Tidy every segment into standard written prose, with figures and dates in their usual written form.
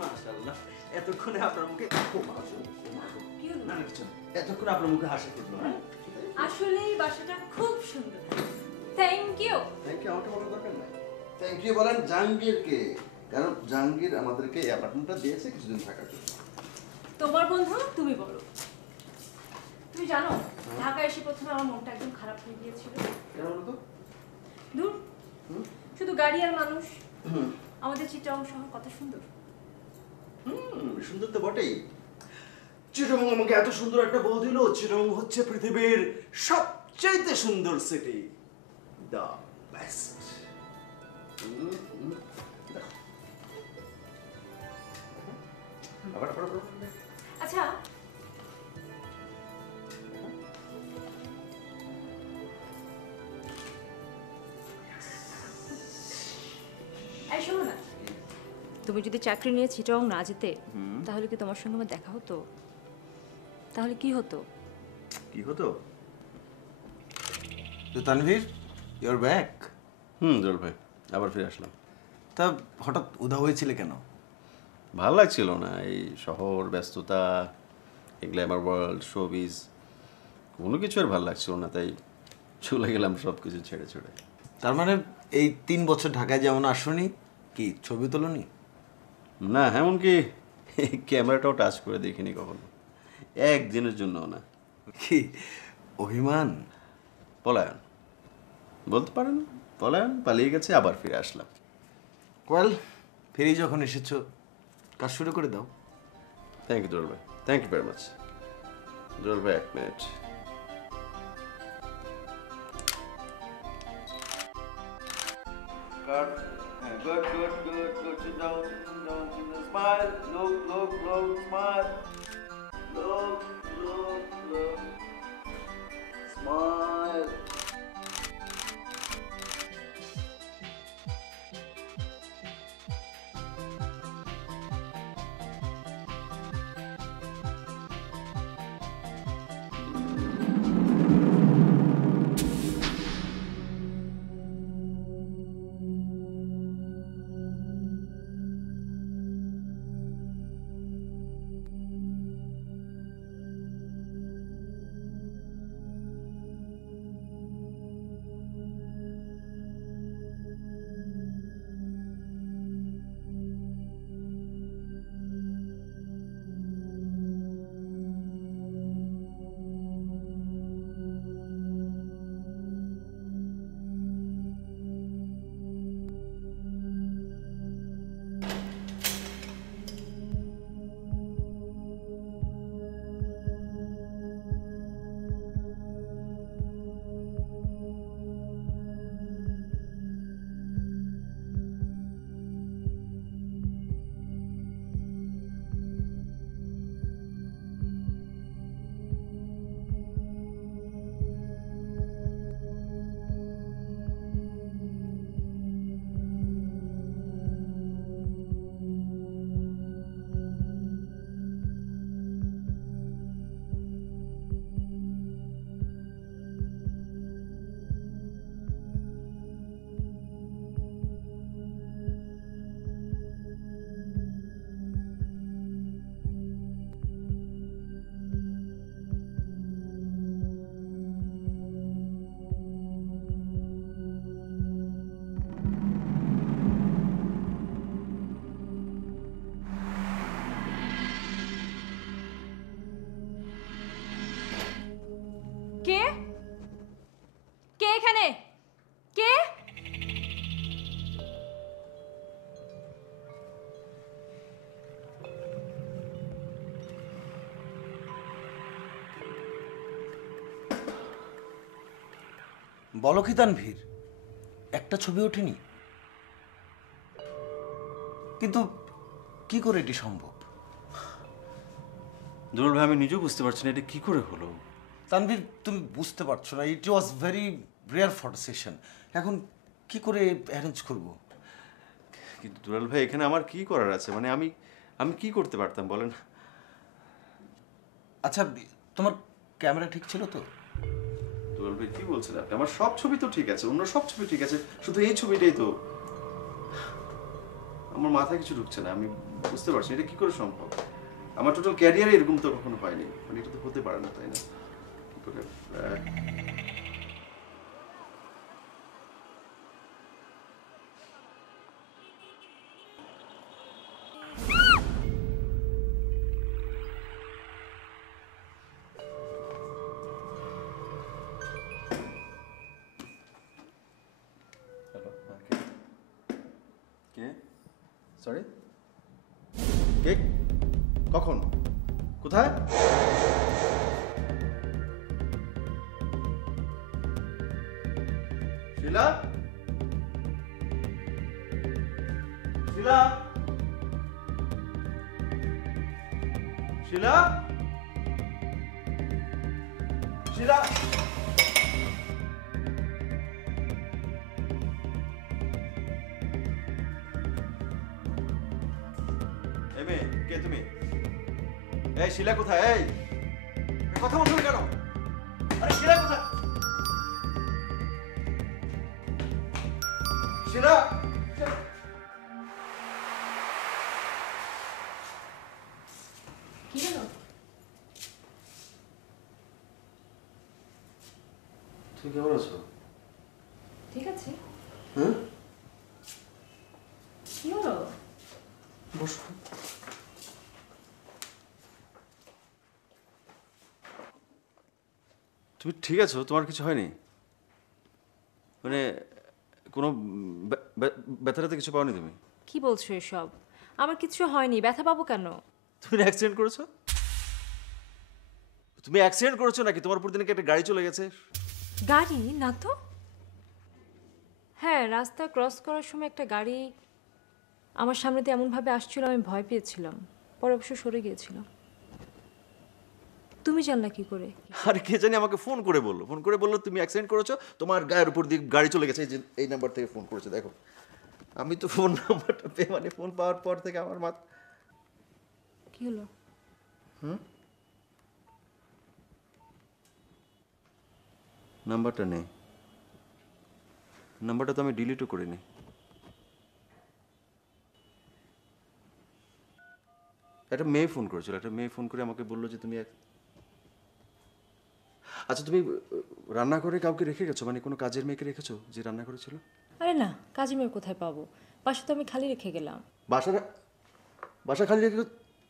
মাশাআল্লাহ, এতক্ষণে আপনার মুখে না না কিছু এতক্ষণে আপনার মুখে হাসি ফুটলো। আসলেই বাসাটা খুব সুন্দর। Thank you. থ্যাংক ইউ আমাকে বলার দরকার নাই। থ্যাংক ইউ বলেন জাহাঙ্গীরকে, কারণ জাহাঙ্গীর আমাদেরকে এই অ্যাপার্টমেন্টটা দিয়েছে কিছুদিন থাকার জন্য। তোমার বন্ধু তুমি বলো। তুমি জানো ঢাকা এসে প্রথমে আমার মনটা একদম খারাপ হয়ে গিয়েছিল। কেন বলো তো? দূর শুধু গাড়ি আর মানুষ। আমাদের চিটাগং শহর কত সুন্দর। সুন্দর তো বটেই। চিটাগং আমাকে এত সুন্দর একটা বউ দিল। চিটাগং হচ্ছে পৃথিবীর সবচেয়ে সুন্দর সিটি, দ্য বেস্ট। আচ্ছা এই শোনো না, তুমি যদি চাকরি নিয়ে চিটাগং না যেতে তাহলে কি তোমার সঙ্গে আমার দেখা হতো? তাহলে কি হতো? কি হতো? তো তানভীর, ইউর ব্যাক। জল ভাই আবার ফিরে আসলাম। তা হঠাৎ উধাও হয়েছিলে কেন? ভালো লাগছিল না, এই শহর, ব্যস্ততা, এই গ্ল্যামার ওয়ার্ল্ড, শোবিজ, কোনো কিছু আর ভালো লাগছিল না, তাই চলে গেলাম সব কিছু ছেড়ে ছেড়ে। তার মানে এই 3 বছর ঢাকায় যেমন আসনি, কি ছবি তোলনি? না, এমনকি এই ক্যামেরাটাও টাচ করে দেখিনি কখনো, একদিনের জন্যও না। কি অভিমান? পলায়ন বলতে পারেন, পলায়ন, পালিয়ে গেছে, আবার ফিরে আসলাম। ওয়েল, ফিরে যখন এসেছো কাজ শুরু করে দাও। থ্যাংক ইউ জল ভাই, থ্যাংক ইউ ভেরি মাচ। জল ভাই, 1 minute. Good, good, good, good. Sit down, smile, look, smile. Look, smile. কে কে এখানে? কে? বলো কি তানভীর, একটা ছবি ওঠেনি? কিন্তু কি করে এটি সম্ভব? জল ভাই, আমি নিজেও বুঝতে পারছি না এটা কি করে হলো। তানভীর, তুমি বুঝতে পারছো না, it was very rare photo session. এখন কি করে অ্যারেঞ্জ করব? কিন্তু দুলাল ভাই, এখানে আমার কি করার আছে? মানে আমি আমি কি করতে পারতাম বলেন? আচ্ছা, তোমার ক্যামেরা ঠিক ছিল তো? দুলাল ভাই, কি বলছেন আপনি? আমার সব ছবি তো ঠিক আছে, অন্য সব ছবি ঠিক আছে, শুধু এই ছবিটাই তো আমার মাথায় কিছু ঢুকছে না, আমি বুঝতে পারছি না এটা কি করে সম্ভব। আমার টোটাল ক্যারিয়ারে এরকম তো কখনো হয়নি, মানে এটা তো হতে পারে না, তাই না? কি করে কে? সরি, কে? কখন? কোথায়? শিলা? শিলা? শিলা? শিলা? এই মেয়ে, কে তুমি? এই শিলা কোথায়? এই কথা বলছো না কেন? আরে শিলা কোথায়? শিলা? কি হলো? তুমি কেমন আছো? ঠিক আছে। হ্যাঁ, কি হলো? বসো। তুমি ঠিক আছো? তোমার কিছু হয়নি? মানে কোনো ব্যথাটাতে কিছু পাওনি তুমি? কি বলছো এসব? আমার কিছু হয়নি, ব্যথা পাবো কেন? তুমি অ্যাক্সিডেন্ট করেছো? তুমি অ্যাক্সিডেন্ট করেছো নাকি তোমার উপর দিনে কি একটা গাড়ি চলে গেছে? গাড়ি না তো। হ্যাঁ, রাস্তা ক্রস করার সময় একটা গাড়ি আমার সামনে দিয়ে এমনভাবে আসছিল, আমি ভয় পেয়েছিলাম, পরে অবশ্য সরে গিয়েছিলাম। তুমি জানলা কি করে? আর কে জানি আমাকে ফোন করে বললো তুমি অ্যাক্সিডেন্ট করেছো, তোমার গায়ের উপর দিয়ে গাড়ি চলে গেছে, এই যে এই নাম্বার থেকে ফোন করেছে। দেখো আমি তো ফোন নাম্বারটা পেয়ে মানে ফোন পাওয়ার পর থেকে আমার মাথা। কি হলো? নাম্বারটা নেই, নাম্বারটা তো আমি ডিলিটও করিনি। একটা মেয়ে ফোন করেছিল, একটা মেয়ে ফোন করে আমাকে বললো যে তুমি আচ্ছা তুমি রান্নাঘরে কাউকে রেখে গেছো, মানে কোনো কাজের মেয়েকে রেখেছো যে রান্না করেছিল? আরে না, কাজে মেয়ে কোথায় পাবো? বাসা তো আমি খালি রেখে গেলাম। বাসা খালি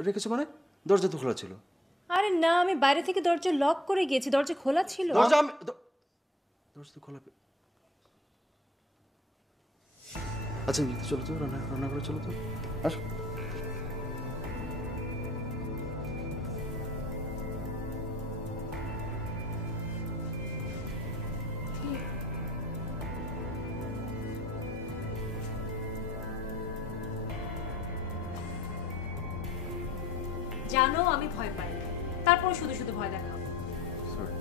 রেখেছো মানে? দরজা তো খোলা ছিল। আরে না, আমি বাইরে থেকে দরজা লক করে গিয়েছি, দরজা খোলা ছিল। দরজা তো খোলা আচ্ছা চলো তো রান্না করে চলো তো, আসো। জানো আমি ভয় পাই, তারপর শুধু শুধু ভয় দেখাও। Sorry.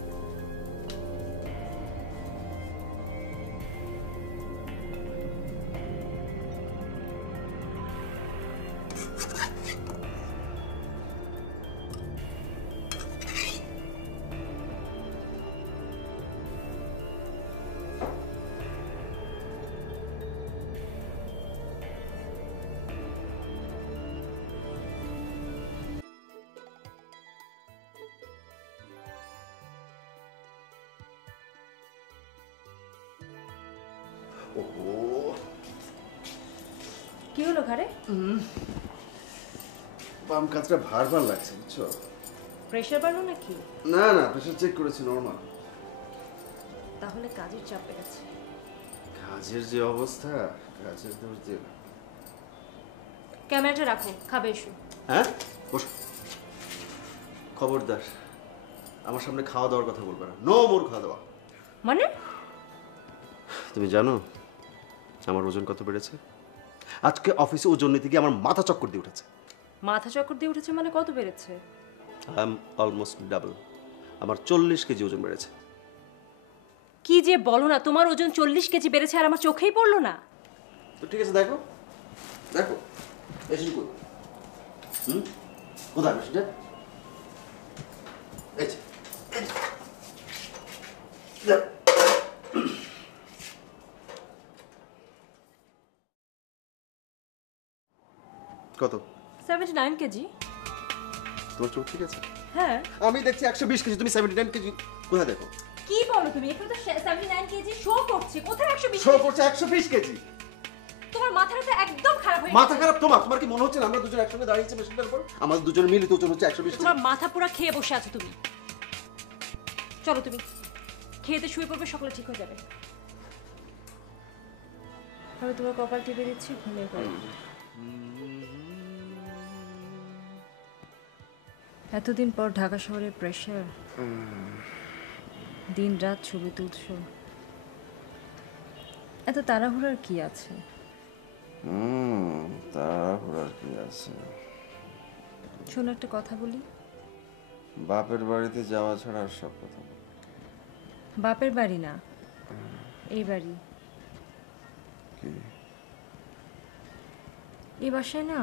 কি হলো ঘরে? বাম কাঁচটা ভার ভার লাগছে, বুঝছো? প্রেশার বাড়লো নাকি? না না, প্রেশার চেক করেছি, নর্মাল। তাহলে কাজের চাপ বেড়েছে। কাজের যে অবস্থা, কাজের দোষ দিয়ে। ক্যামেরাটা রাখো, খাবে এসো। হ্যাঁ বসো। খবরদার আমার সামনে খাওয়া দাওয়ার কথা বলবে না, নো মোর খাওয়া দাওয়া। মানে? তুমি জানো আমার ওজন কত বেড়েছে? আজকে অফিসে ওজন নিতে গিয়ে আমার মাথা চক্কর দিয়ে উঠেছে। মাথা চক্কর দিয়ে উঠেছে মানে কত বেড়েছে? I am almost double. আমার 40 কেজি ওজন বেড়েছে। কি যে বলো না, তোমার ওজন 40 কেজি বেড়েছে আর আমার চোখেই পড়লো না। তো ঠিক আছে, দেখো দেখো এসে কই কোথায় মেশিনটা? এই যে, এই যে। কত? 79 কেজি। তোমার চোখ ঠিক আছে? হ্যাঁ। আমি দেখছি 120 কেজি, তুমি 79 কেজি কোথায় দেখো? কি বলো তুমি? এখানে তো 79 কেজি শো করছে। কোথায় 120? শো করছে 120 কেজি। তোমার মাথাটা তো একদম খারাপ হয়ে মাথা খারাপ তোমার? তোমার কি মনে হচ্ছে না আমরা দুজন একসঙ্গে দাঁড়িয়েছি মেশিনটার উপর? আমাদের দুজনের মিলিত ওজন হচ্ছে 120 কেজি। তোমার মাথা পুরো খেয়ে বসে আছো তুমি। চলো তুমি খেতে শুয়ে পড়বে, সকালে ঠিক হয়ে যাবে। আমি তোমার কপাল টিপে দিচ্ছি, ঘুমিয়ে পড়ো। এতদিন পর ঢাকা শহরের প্রেশার, দিন রাত ছবি তুলছো, এত তাড়াহুড়ার কি আছে? তাড়াহুড়ার কি আছে? শোনো একটা কথা বলি। বাপের বাড়িতে যাওয়া ছাড়া আর সব কথা বল। বাপের বাড়ি না, এই বাড়ি। কি? এই বাসায় না,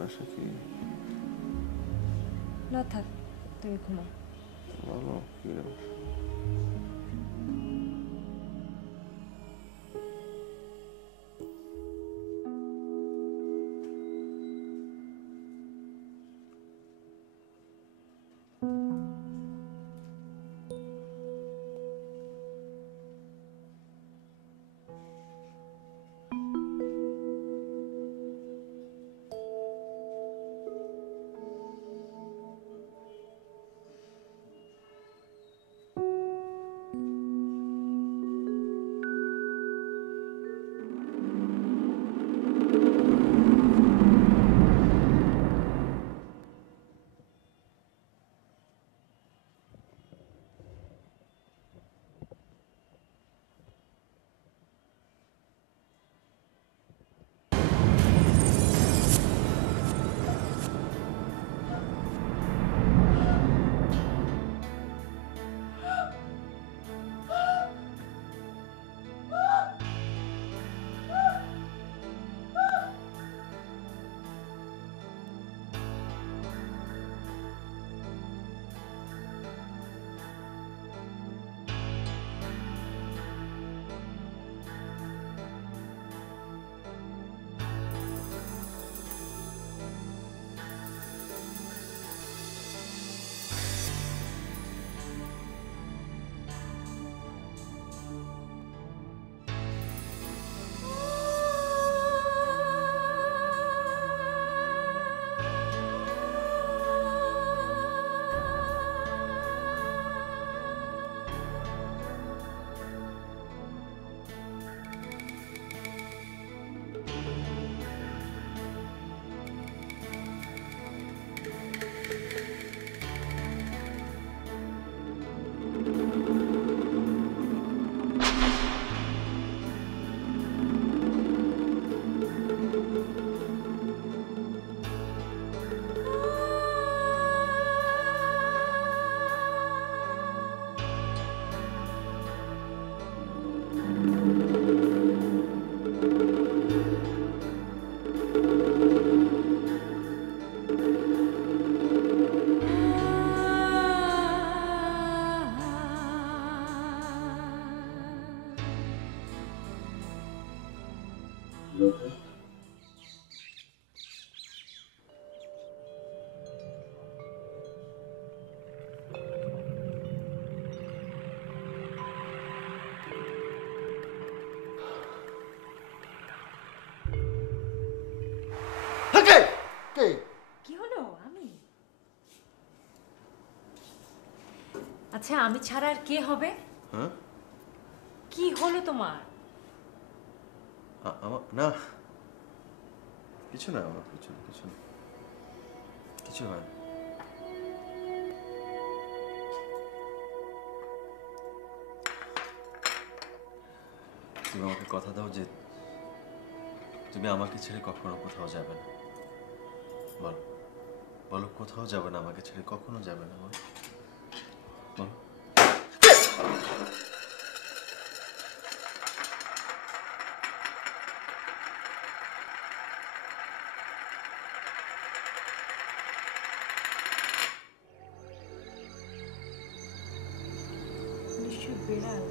বাসা কি? না থাক, তুমি ঘুমাও। বলো কি? কি হলো? আমি? আচ্ছা, আমি ছাড়া আর কে হবে? হ্যাঁ? কি হলো তোমার? আমার না, কিছু না, আমার কিছু না, কিছু না, কিছু হয় না। তুমি আমাকে কথা দাও যে তুমি আমাকে ছেড়ে কখনো কোথাও যাবে না। বলো, বলো কোথাও যাবে না, আমাকে ছেড়ে কখনো যাবে না। বলো, বলো। নিশ্চয় বেড়াল।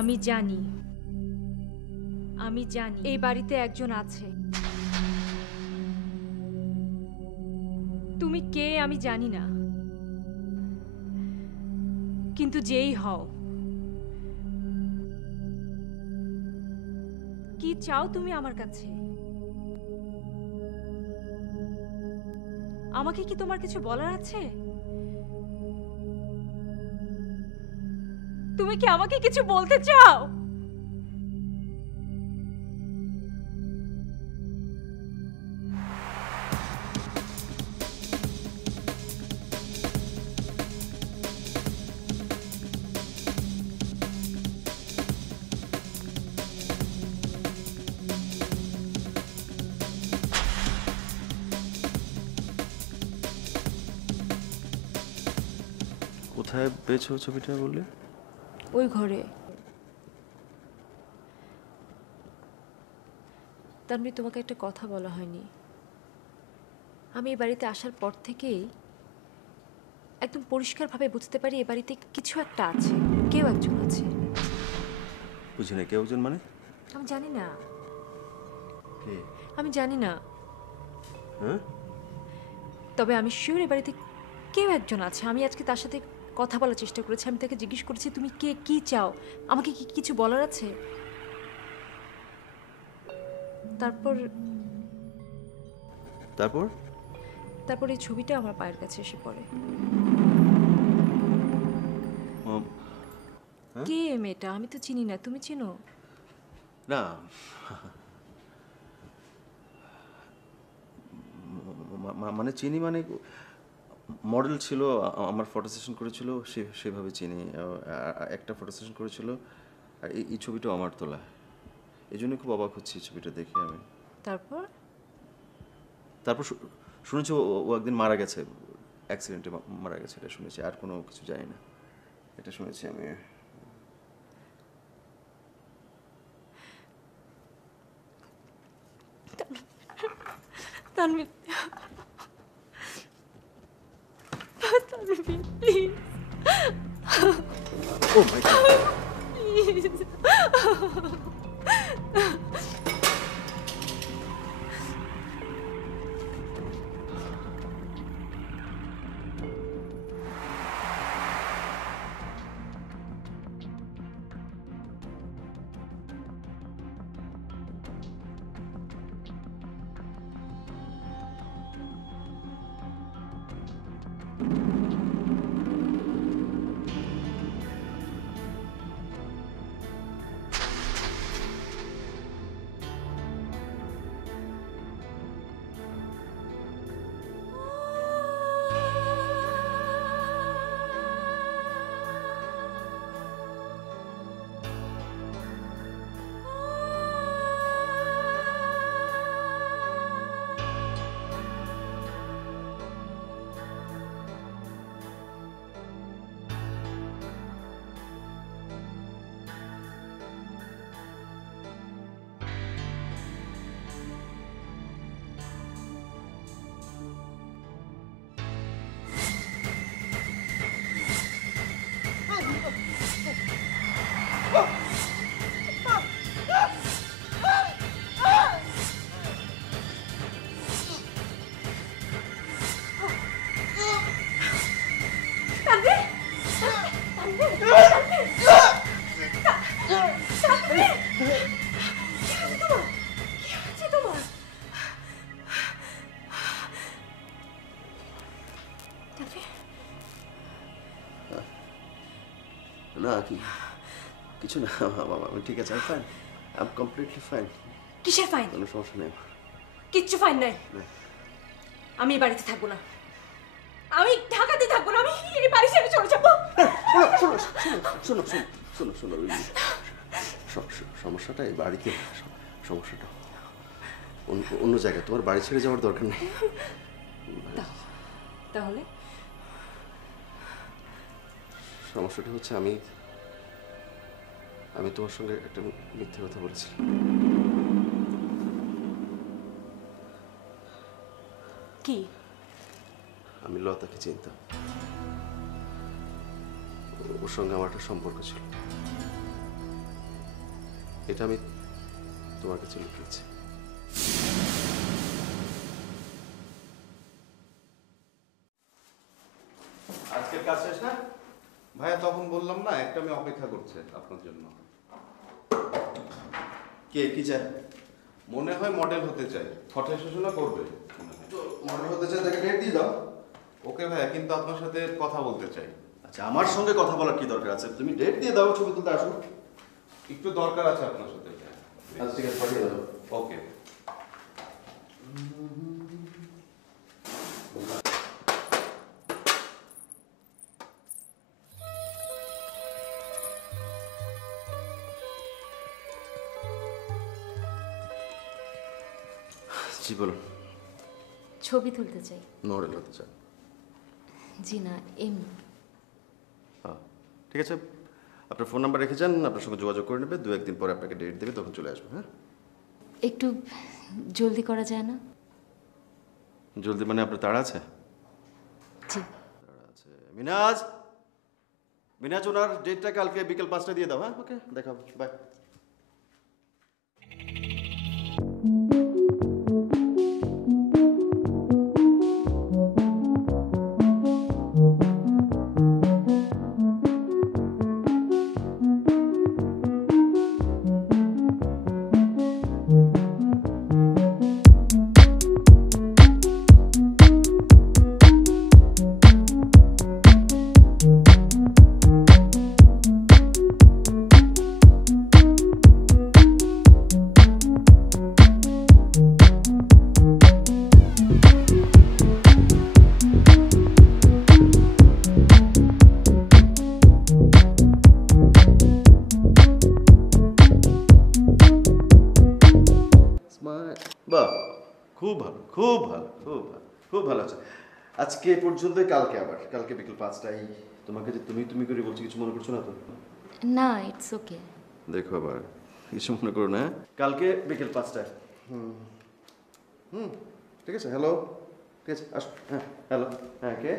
আমি জানি, আমি জানি এই বাড়িতে একজন আছে। তুমি কে আমি জানি না, কিন্তু যেই হও, কি চাও তুমি আমার কাছে? আমাকে কি তোমার কিছু বলার আছে? তুমি কি আমাকে কিছু বলতে চাও? কোথায় পেয়েছো ছবিটা বললে? ওই ঘরে। তানভীর, তোমাকে একটা কথা বলা হয়নি। আমি এই বাড়িতে আসার পর থেকেই একদম পরিষ্কারভাবে বুঝতে পারি এ বাড়িতে কিছু একটা আছে, কেউ একজন আছে। বুঝি না, কেউ একজন মানে? আমি জানি না, কে? আমি জানি না, হ্যাঁ? তবে আমি শিওর এ বাড়িতে কেউ একজন আছে। আমি আজকে তার সাথে কথা বলার চেষ্টা করেছি, আমি তাকে জিজ্ঞেস করেছি তুমি কে, কি চাও, আমাকে কি কিছু বলার আছে? তারপর তারপর তারপর এই ছবিটা আমার পায়ের কাছে এসে পড়ে। কে মেয়েটা? আমি তো চিনি না, তুমি চিনো? না, মানে চিনি, মানে মডেল ছিল, আমার ফটো সেশন করেছিল, সেভাবে চিনি। একটা ফটো সেশন করেছিল, আর এই ছবিটাও আমার তোলা। এই জন্য খুব অবাক হচ্ছি ছবিটা দেখে আমি। তারপর তারপর শুনেছি ও একদিন মারা গেছে, অ্যাক্সিডেন্টে মারা গেছে, এটা শুনেছি। আর কোনো কিছু জানি না, এটা শুনেছি আমি। Tanvir, Tanvir please, oh my god, please. না কি কিছু না, আমি ঠিক আছে, আমি fine, I am completely fine. কিসের ফাইন? কোনো সমস্যা নেই, কিচ্ছু ফাইন নাই। আমি এই বাড়িতে থাকবো না, আমি ঢাকাতে থাকবো না, আমি এই বাড়ি ছেড়ে চলে যাবো। শোনো শোনো শোনো শোনো, সমস্যাটা এই বাড়িতে, সমস্যাটা অন্য জায়গায়। তোমার বাড়ি ছেড়ে যাওয়ার দরকার নেই। তাহলে সমস্যাটা হচ্ছে আমি তোমার সঙ্গে একটা মিথ্যে কথা বলেছিলাম। কি? আমি লতাকে চিনতাম, ওর সঙ্গে আমার একটা সম্পর্ক ছিল। এটা আমি তোমার কাছে লুকিয়েছি। আজকের কাজ শেষ না? ভাইয়া তখন বললাম না, একটা মেয়ে অপেক্ষা করছে আপনার জন্য। কে কি চায়? মনে হয় মডেল হতে চায়, ফটো সেশনও করবে। মডেল হতে চায়, তাকে ডেট দিয়ে দাও। ওকে ভাইয়া, কিন্তু আপনার সাথে কথা বলতে চাই। আচ্ছা, আমার সঙ্গে কথা বলার কি দরকার আছে? তুমি ডেট দিয়ে দাও, ছবি তুলতে আসো। একটু দরকার আছে আপনার সাথে। আচ্ছা ঠিক আছে, পাঠিয়ে দাও। ওকে। জি বলুন। ছবি তুলতে চাই। মডেল হতে চায়? জি না, এমনি। ঠিক আছে, আপনার ফোন নাম্বার রেখে যান, আপনার সঙ্গে যোগাযোগ করে নেবে। 2-1 দিন পরে আপনাকে ডেট দেবে, তখন চলে আসবে। হ্যাঁ, একটু জলদি করা যায় না? জলদি মানে আপনার তাড়া আছে? জি। মিনাজ, মিনাজ, ওনার ডেটটা কালকে বিকেল 5টায় দিয়ে দাও। হ্যাঁ, ওকে, দেখা হবে, বাই। বাহ, খুব ভালো, খুব ভালো, খুব ভালো, খুব ভালো আছে। আজকে এই পর্যন্তই, কালকে আবার, কালকে বিকেল 5টায়। তোমাকে যে তুমি তুমি করে বলছি, কিছু মনে করছো না তো? না, ইটস ওকে। দেখো আবার কিছু মনে করো না। কালকে বিকেল 5টায়। হুম হুম, ঠিক আছে। হ্যালো, ঠিক আছে, আসো। হ্যাঁ, হ্যালো, হ্যাঁ, কে?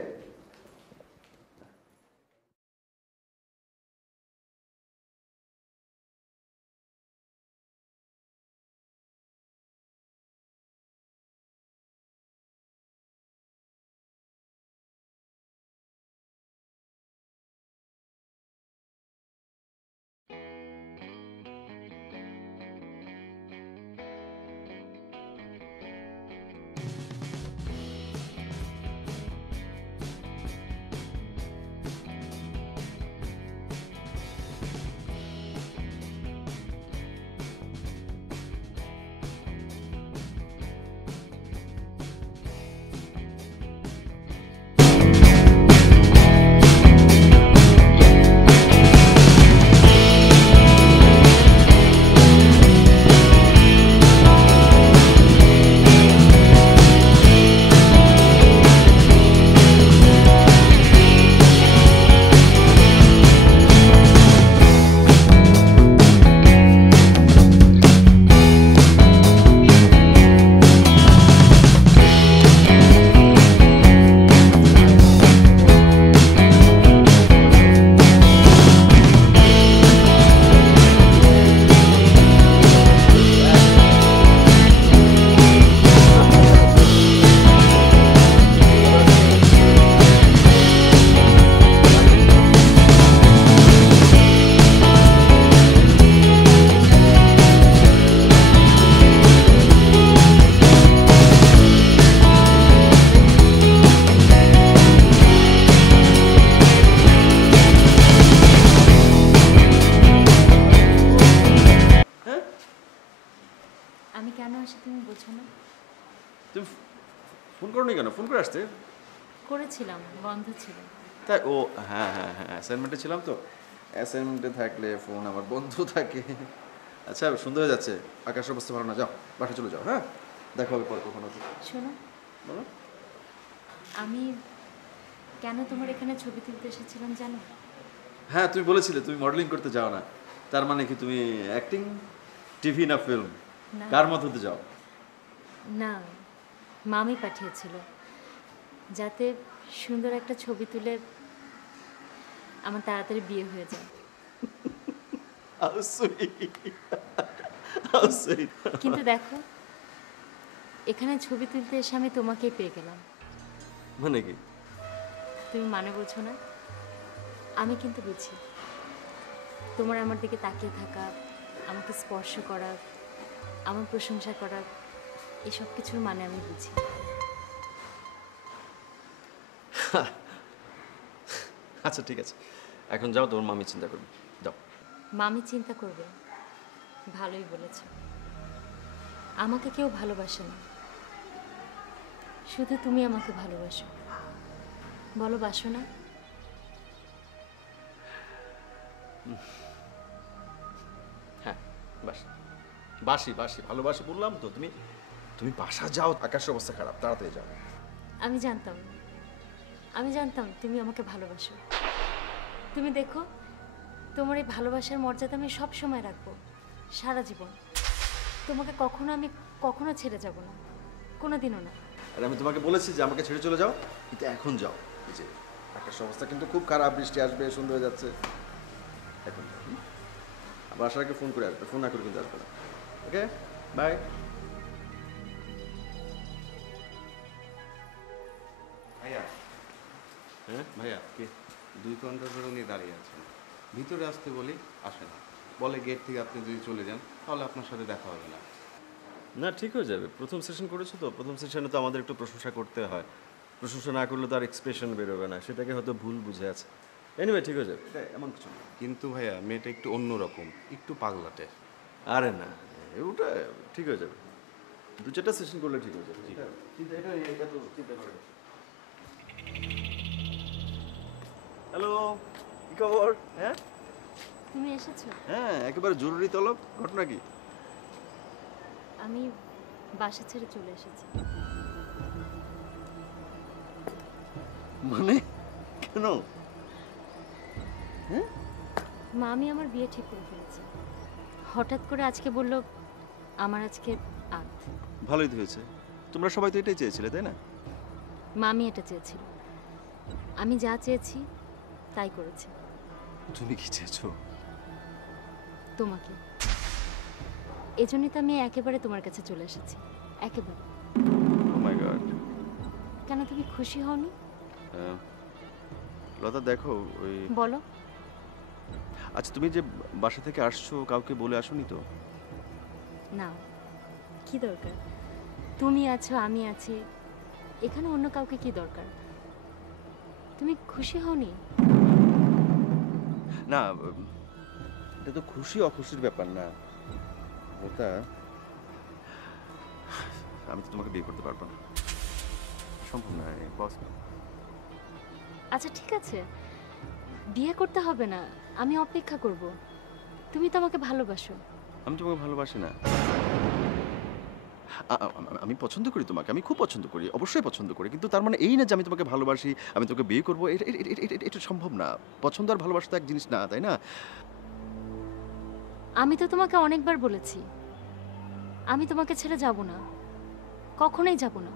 আমি কেন আসি তুমি বোঝো না? তুমি ফোন করোনি কেন? ফোন করে আসতে। করেছিলাম, বন্ধ ছিল। তাই? ও হ্যাঁ হ্যাঁ হ্যাঁ, অ্যাসাইনমেন্টে ছিলাম তো। অ্যাসাইনমেন্টে থাকলে ফোন আমার বন্ধ থাকে। আচ্ছা, সুন্দর হয়ে যাচ্ছে, আকাশের অবস্থা ভালো না। যাও, বাসায় চলে যাও। হ্যাঁ, দেখা হবে পরে কখনো। শোনো, বলো। আমি কেন তোমার এখানে ছবি তুলতে এসেছিলাম জানো? হ্যাঁ, তুমি বলেছিলে তুমি মডেলিং করতে যাও না। তার মানে কি তুমি অ্যাক্টিং, টিভি না ফিল্ম, না। কার মধ্যে যাও? না, মামি পাঠিয়েছিল যাতে সুন্দর একটা ছবি তুলে আমার তাড়াতাড়ি বিয়ে হয়ে যায়। How sweet. How sweet. কিন্তু দেখো এখানে ছবি তুলতে এসে আমি তোমাকেই পেয়ে গেলাম। মানে কি? তুমি মানে বোঝো না? আমি কিন্তু বুঝি। তোমার আমার দিকে তাকিয়ে থাকা, আমাকে স্পর্শ করা, আমার প্রশংসা করা, এসব কিছুর মানে আমি বুঝি। আচ্ছা ঠিক আছে, এখন যাও, তোমার মামি চিন্তা করবে, যাও। মামি চিন্তা করবে, ভালোই বলেছ। আমাকে কেউ ভালোবাসে না, শুধু তুমি আমাকে ভালোবাসো। বলো বাসো না? হ্যাঁ বাসি বাসি বাসি ভালোবাসি বললাম তো। তুমি তুমি বাসা যাও, আকাশের অবস্থা খারাপ, তাড়াতাড়ি যাও। আমি জানতাম তুমি আমাকে ভালোবাসো। তুমি দেখো, তোমার এই ভালোবাসার মর্যাদা আমি সব সময় রাখবো, সারা জীবন। তোমাকে কখনো ছেড়ে যাব না, কোনোদিনও না। আর আমি তোমাকে বলেছি যে আমাকে ছেড়ে চলে যাও, কিন্তু এখন যাও। এই যে আকাশের অবস্থা কিন্তু খুব খারাপ, বৃষ্টি আসবে, সন্ধ্যা হয়ে যাচ্ছে। এখন যাও, আবার আসার আগে ফোন করে আসবে, ফোন না করে কিন্তু আসবে না। ওকে, বাই। ভাইয়া, হ্যাঁ ভাইয়া, কি? 2 ঘন্টা ধরে উনি দাঁড়িয়ে আছেন। ভিতরে আসতে বলি, আসে না। বলে গেট থেকে আপনি যদি চলে যান তাহলে আপনার সাথে দেখা হবে না। না ঠিক হয়ে যাবে, প্রথম সেশন করেছো তো, প্রথম সেশনে তো আমাদের একটু প্রশংসা করতে হয়। প্রশংসা না করলে তো আর এক্সপ্রেশন বেরোবে না, সেটাকে হয়তো ভুল বুঝে আছে। এনিওয়ে ঠিক হয়ে যাবে, এটা এমন কিছু না। কিন্তু ভাইয়া মেয়েটা একটু অন্যরকম, একটু পাগলাটে। আরে না, ওটা ঠিক হয়ে যাবে, 2-4টা সেশন করলে ঠিক হয়ে যাবে। এটা তো চিন্তা করে। হ্যালো, কি খবর? হ্যাঁ তুমি এসেছো? হ্যাঁ, একেবারে জরুরি তলব। ঘটনা কি? আমি বাসা ছেড়ে চলে এসেছি। মানে কেন? মামি আমার বিয়ে ঠিক করে ফেলেছে। হঠাৎ করে আজকে বলল আমার আজকে আত। ভালোই তো হয়েছে, তোমরা সবাই তো এটাই চেয়েছিলে, তাই না? মামি এটা চেয়েছিল, আমি যা চেয়েছি তাই করেছি। তুমি কি চেয়েছো? তোমাকে। এজন্যই তো আমি একেবারে তোমার কাছে চলে এসেছি, একেবারে। ও মাই গড। কেন তুমি খুশি হওনি? লতা দেখো, ওই বলো। আচ্ছা তুমি যে বাসা থেকে আসছো কাউকে বলে আসোনি তো? না, কি দরকার? তুমি আছো, আমি আছি, এখানে অন্য কাউকে কি দরকার? তুমি খুশি হওনি? না, এটা তো খুশি অখুশির ব্যাপার না ওটা। আমি তো তোমাকে বিয়ে করতে পারবো না, সম্ভব না, পসিবল। আচ্ছা ঠিক আছে, বিয়ে করতে হবে না, আমি অপেক্ষা করব। তুমি তো আমাকে ভালোবাসো। আমি তোমাকে ভালোবাসি না। আমি পছন্দ করি তোমাকে, আমি খুব পছন্দ করি, অবশ্যই পছন্দ করি, কিন্তু তার মানে এই না যে আমি তোমাকে ভালোবাসি, আমি তোকে বিয়ে করবো। এটা সম্ভব না। পছন্দ আর ভালোবাসা তো এক জিনিস না, তাই না? আমি তো তোমাকে অনেকবার বলেছি আমি তোমাকে ছেড়ে যাব না, কখনোই যাব না।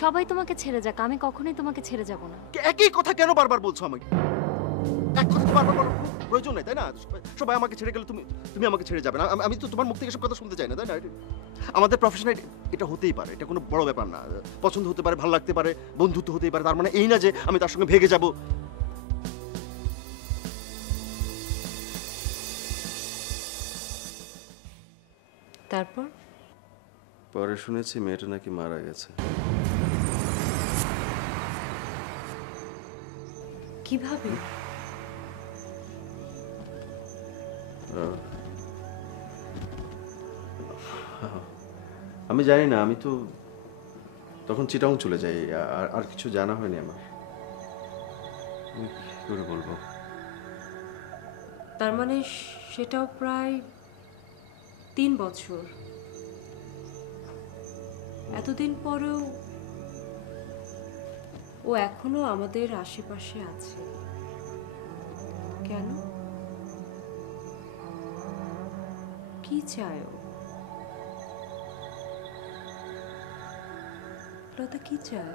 সবাই তোমাকে ছেড়ে যাক, আমি কখনোই তোমাকে ছেড়ে যাব না। একই কথা কেন বারবার বলছো আমাকে? এক কথা তো বারবার বলার প্রয়োজন নেই, তাই না? সবাই আমাকে ছেড়ে গেলে তুমি আমাকে ছেড়ে যাবে না। আমি তো তোমার মুখ থেকে এসব কথা শুনতে চাই না, তাই না? আমাদের প্রফেশনে এটা হতেই পারে, এটা কোনো বড় ব্যাপার না। পছন্দ হতে পারে, ভালো লাগতে পারে, বন্ধুত্ব হতেই পারে, তার মানে এই না যে আমি তার সঙ্গে ভেগে যাব। তারপর পরে শুনেছি মেয়েটা নাকি মারা গেছে। কিভাবে? আমি জানি না, আমি তো তখন চিটাং চলে যাই, আর কিছু জানা হয়নি আমার। আমি কি করে বলবো? তার মানে সেটাও প্রায় 3 বছর। এতদিন পরেও ও এখনো আমাদের আশেপাশে আছে কেন? কি চায় ও? লতা কি চায়?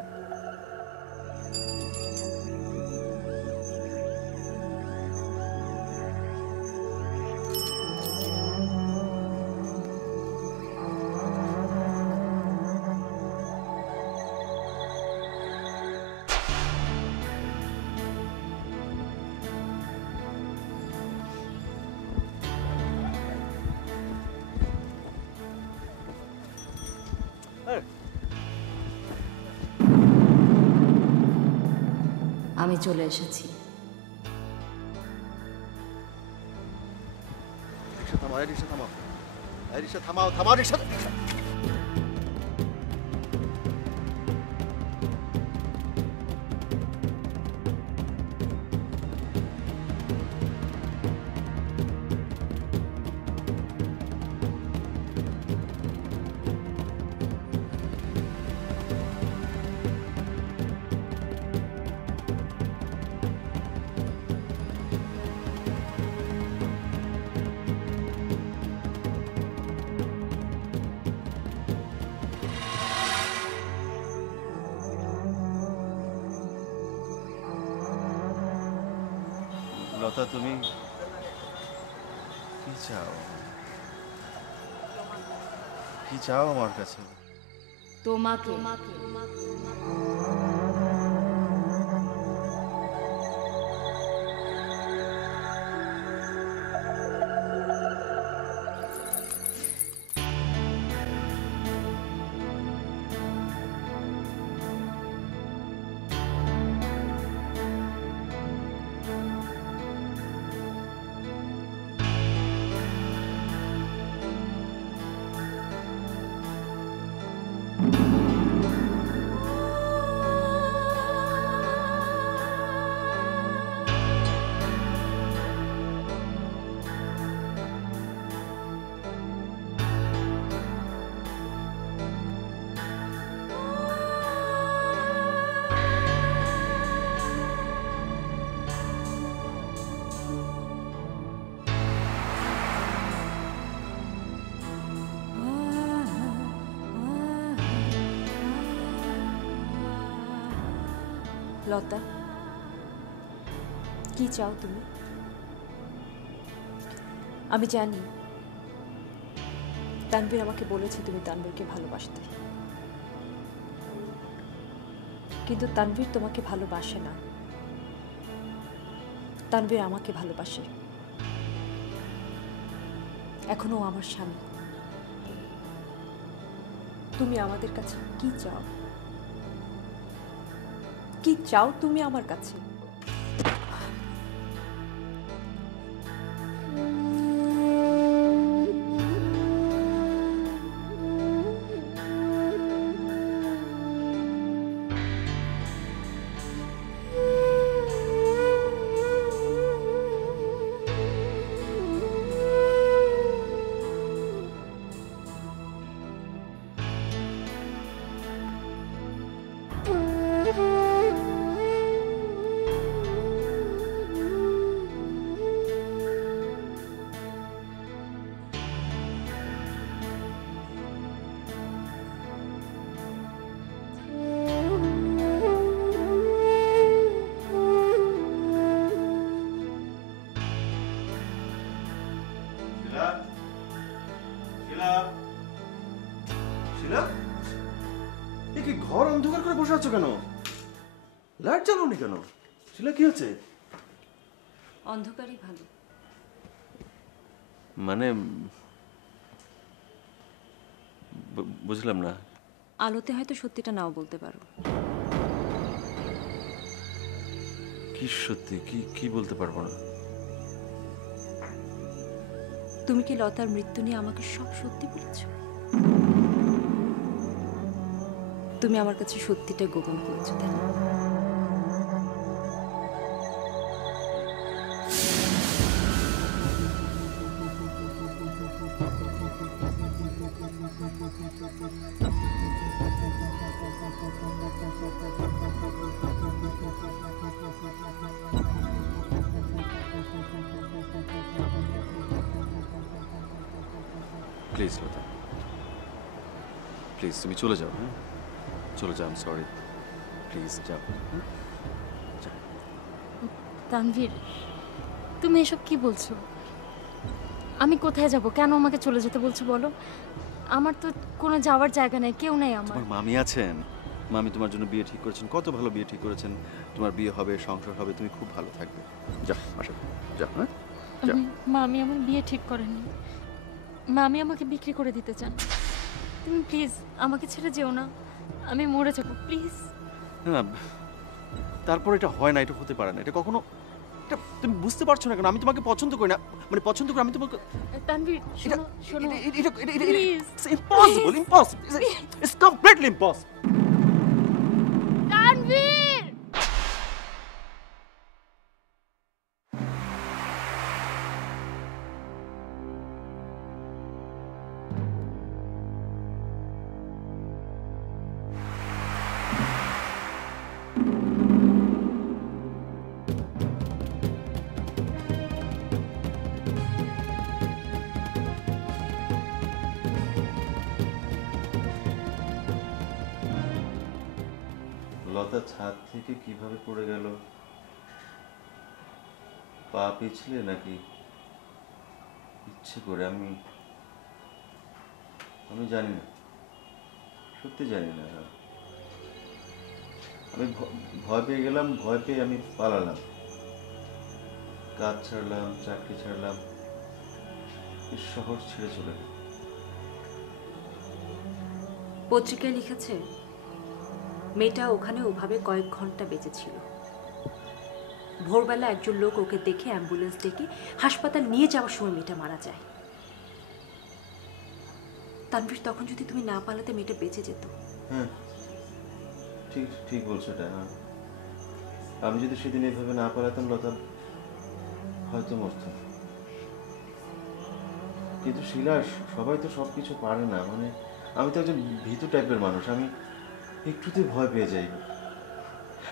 আমি চলে এসেছি। রিক্সা থামাও, রিক্সা থামাও, রিক্সা থামাও, থামাও রিক্সা। লতা, তুমি কি চাও? কি চাও আমার কাছে? তোমাকে লতা, কি চাও তুমি? আমি জানি তানভীর আমাকে বলেছে তুমি তানভীরকে ভালোবাসতে, কিন্তু তানভীর তোমাকে ভালোবাসে না। তানভীর আমাকে ভালোবাসে, এখনো ও আমার স্বামী। তুমি আমাদের কাছে কি চাও? কি চাও তুমি আমার কাছে? শিলা, এ কি ঘর অন্ধকার করে বসে আছো কেন? লাইট জ্বালাওনি কেন? শিলা, কি হচ্ছে? অন্ধকারই ভালো। মানে বুঝলাম না। আলোতে হয়তো সত্যিটা নাও বলতে পারো। কি সত্যি? কি কি বলতে পারবো না? তুমি কি লতার মৃত্যু নিয়ে আমাকে সব সত্যি বলেছ? তুমি আমার কাছে সত্যিটা গোপন করেছো, তাই না? প্লিজ লতা, প্লিজ তুমি চলে যাও। হ্যাঁ, চলে যাও। সরি, প্লিজ যাও। তানভীর, তুমি এসব কি বলছো? আমি কোথায় যাব? কেন আমাকে চলে যেতে বলছো বলো? আমার তো কোনো যাওয়ার জায়গা নেই, কেউ নেই আমার। তোমার মামি আছেন। মামি তোমার জন্য বিয়ে ঠিক করেছেন, কত ভালো বিয়ে ঠিক করেছেন। তোমার বিয়ে হবে, সংসার হবে, তুমি খুব ভালো থাকবে। যাও, আসো, যাও। হ্যাঁ, যাও। মামি আমার বিয়ে ঠিক করেনি, মামি আমাকে বিক্রি করে দিতে চান। তুমি প্লিজ আমাকে ছেড়ে যেও না, আমি মরে যাবো, প্লিজ। না, তারপর এটা হয় না, এটা হতে পারে না, এটা কখনো, এটা তুমি বুঝতে পারছো না কেন? আমি তোমাকে পছন্দ করি না, মানে পছন্দ করি আমি তোমাকে। তানভীর শোনো শোনো Please. It's impossible, impossible. It's completely impossible. Tanvir লতা ছাদ থেকে কিভাবে পড়ে গেল? পা পিছলে নাকি ইচ্ছে করে? আমি জানি না, সত্যি জানি না। আমি ভয় পেয়ে গেলাম, ভয় পেয়ে আমি পালালাম, কাজ ছাড়লাম, চাকরি ছাড়লাম, এই শহর ছেড়ে চলে গেলাম। পত্রিকায় লিখেছে মেয়েটা ওখানে ওভাবে কয়েক ঘন্টা বেঁচেছিল। ভোরবেলা একজন লোক ওকে দেখে অ্যাম্বুলেন্স ডেকে হাসপাতাল নিয়ে যাওয়ার সময় মেয়েটা মারা যায়। তানভীর, তখন যদি তুমি না পালাতে মেয়েটা বেঁচে যেত। হ্যাঁ, ঠিক ঠিক বলছো এটা। হ্যাঁ, আমি যদি সেদিন এইভাবে না পালাতাম লতা হয়তো মরত। কিন্তু শিলা, সবাই তো সব কিছু পারে না। মানে আমি তো একজন ভীতু টাইপের মানুষ, আমি একটুতে ভয় পেয়ে যাই,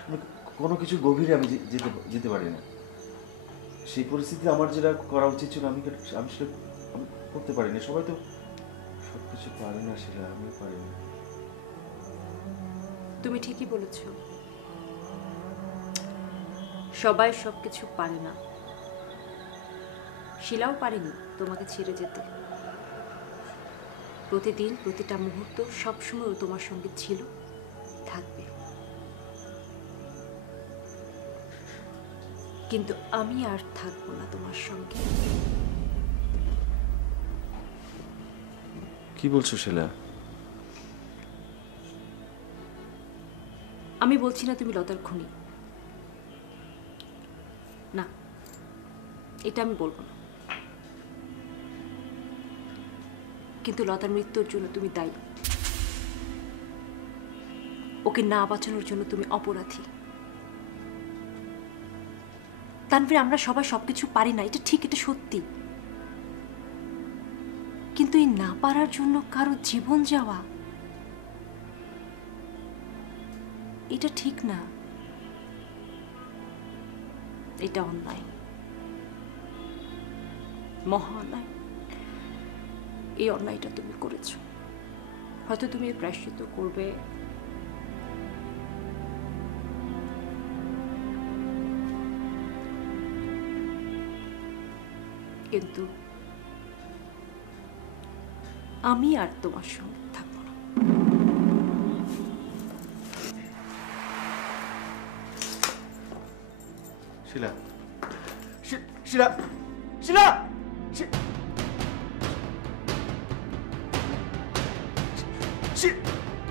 মানে কোনো কিছু গভীরে আমি যেতে পারি না। সেই পরিস্থিতিতে আমার যেটা করা উচিত ছিল আমি সেটা আমি করতে পারিনি। সবাই তো সব কিছু পারে না শিলা, আমিও পারি না। তুমি ঠিকই বলেছ, সবাই সবকিছু পারে না। শিলাও পারেনি তোমাকে ছেড়ে যেতে। প্রতিদিন প্রতিটা মুহূর্ত সবসময় তোমার সঙ্গে ছিল, থাকবে। কিন্তু আমি আর থাকবো না তোমার সঙ্গে। কি বলছো শিলা? আমি বলছি না তুমি লতার খুনি, না, এটা আমি বলবো না। কিন্তু লতার মৃত্যুর জন্য তুমি দায়ী। ওকে না বাঁচানোর জন্য তুমি অপরাধী। তানভীর, আমরা সবাই সবকিছু পারি না, এটা ঠিক, এটা সত্যি। কিন্তু এই না পারার জন্য কারো জীবন যাওয়া, এটা ঠিক না, এটা অন্যায়, মহা অন্যায়। এই অন্যায়টা তুমি করেছো, হয়তো তুমি এর প্রায়শ্চিত্ত করবে, কিন্তু আমি আর তোমার সঙ্গে থাকবো না। শিলা, শিলা, শিলা,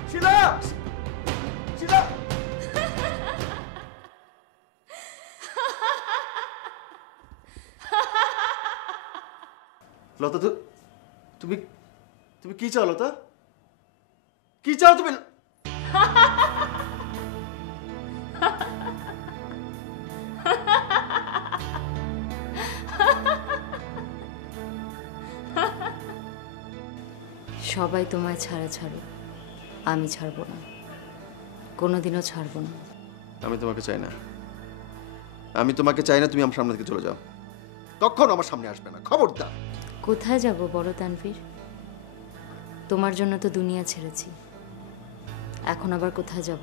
শিলা, শিলা। লতা, তুমি তুমি কি চাও লতা? কি চাও তুমি? সবাই তোমায় ছাড়া ছাড়ো, আমি ছাড়বো না, কোনোদিনও ছাড়বো না। আমি তোমাকে চাই না, আমি তোমাকে চাই না। তুমি আমার সামনে থেকে চলে যাও, কখনো আমার সামনে আসবে না, খবরদার। কোথায় যাব বড় তানভীর? তোমার জন্য তো দুনিয়া ছেড়েছি, এখন আবার কোথায় যাব?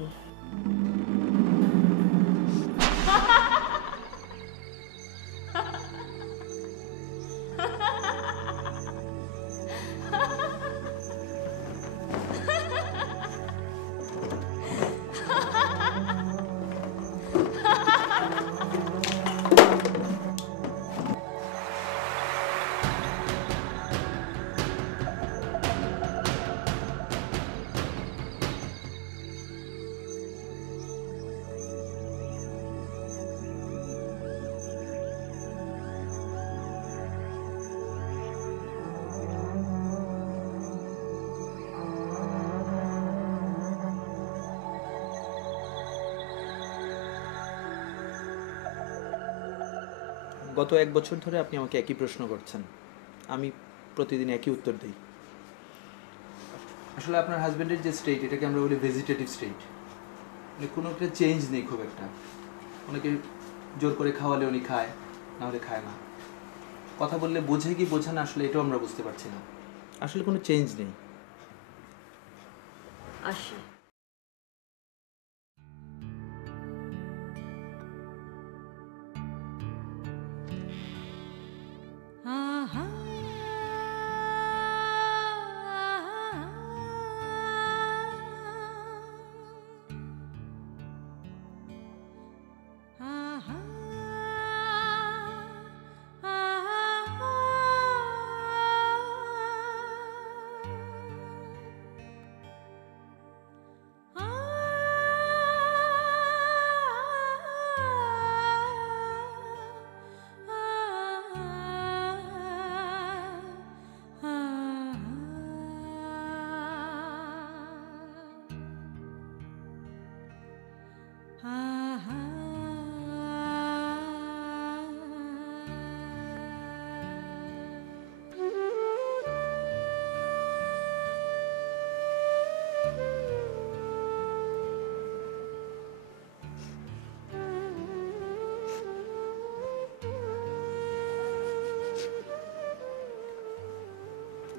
গত 1 বছর ধরে আপনি আমাকে একই প্রশ্ন করছেন, আমি প্রতিদিন একই উত্তর দিই। আসলে আপনার হাজব্যান্ডের যে স্টেট, এটাকে আমরা বলি ভেজিটেটিভ স্টেট, মানে কোনো একটা চেঞ্জ নেই খুব একটা। ওনাকে জোর করে খাওয়ালে উনি খায়, না হলে খায় না। কথা বললে বোঝে কি বোঝে না, আসলে এটাও আমরা বুঝতে পারছি না। আসলে কোনো চেঞ্জ নেই। আসি।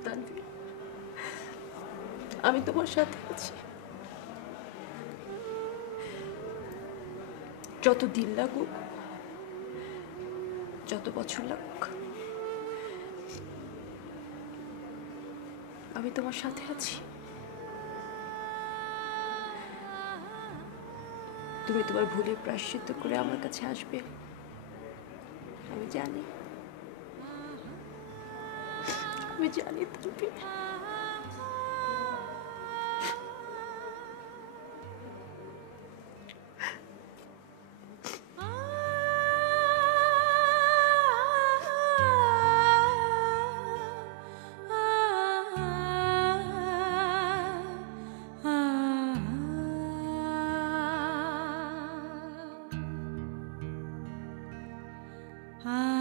তানভীর, আমি তোমার সাথে আছি। যত দিন লাগুক, যত বছর লাগুক, আমি তোমার সাথে আছি। তুমি তোমার ভুলের প্রায়শ্চিত্ত করে আমার কাছে আসবে, আমি জানি। আমি জানি তানভীর। Ah